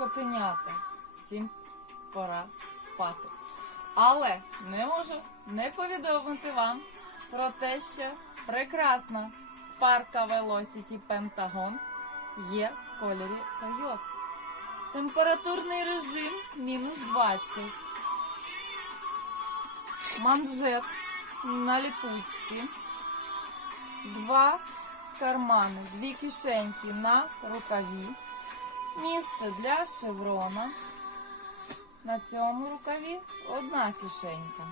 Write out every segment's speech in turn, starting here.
котенята. Всім пора спати. Але не можу не повідомити вам про те, що прекрасна парка Velocity Pentagon є в кольорі койот. Температурний режим мінус 20. Манжет на ліпучці. Два кармани, дві кишеньки на рукаві. Місце для шеврона. На цьому рукаві одна кишенька.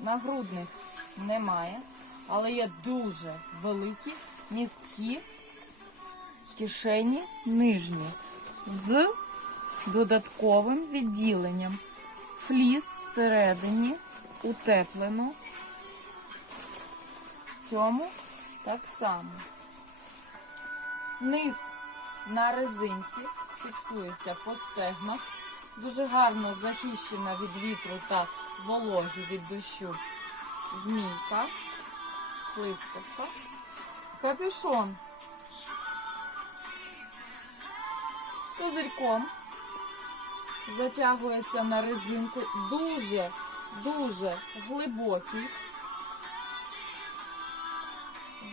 Нагрудних немає, але є дуже великі місткі кишені нижні з додатковим відділенням. Фліс всередині утеплено. Цьому так само. Низ на резинці фіксується по стегнах. Дуже гарно захищена від вітру та вологи від дощу змійка, хлистовка, капюшон з козирьком затягується на резинку дуже, дуже глибокий.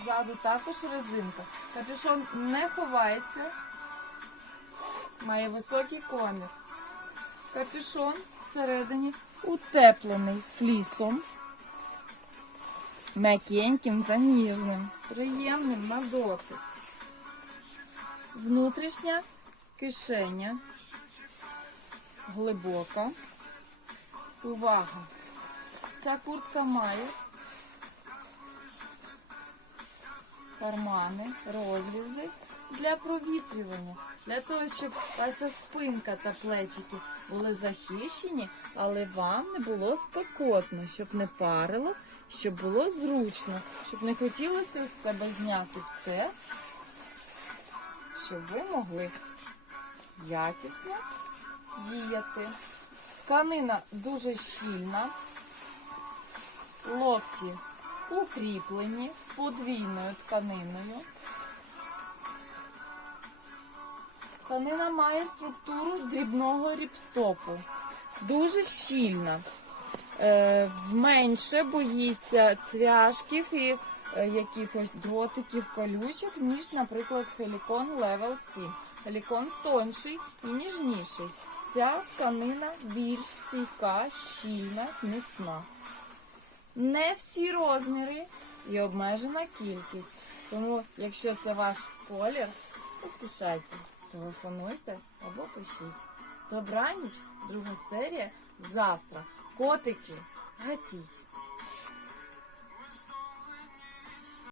Ззаду також резинка. Капюшон не ховається, має високий комір. Капюшон всередині утеплений флісом, м'якеньким та ніжним, приємним на дотик. Внутрішня кишеня глибока. Увага! Ця куртка має кармани, розрізи для провітрювання, для того, щоб ваша спинка та плечики були захищені, але вам не було спекотно, щоб не парило, щоб було зручно, щоб не хотілося з себе зняти все, щоб ви могли якісно діяти. Тканина дуже щільна, локті укріплені подвійною тканиною. Тканина має структуру дрібного ріпстопу. Дуже щільна. Е, менше боїться цвяшків і е, якихось дротиків колючок, ніж, наприклад, Helicon Level 7. Helicon тонший і ніжніший. Ця тканина більш стійка, щільна, міцна. Не всі розміри і обмежена кількість. Тому, якщо це ваш колір, поспішайте, телефонуйте або пишіть. Добраніч, друга серія завтра. Котики, гатіть.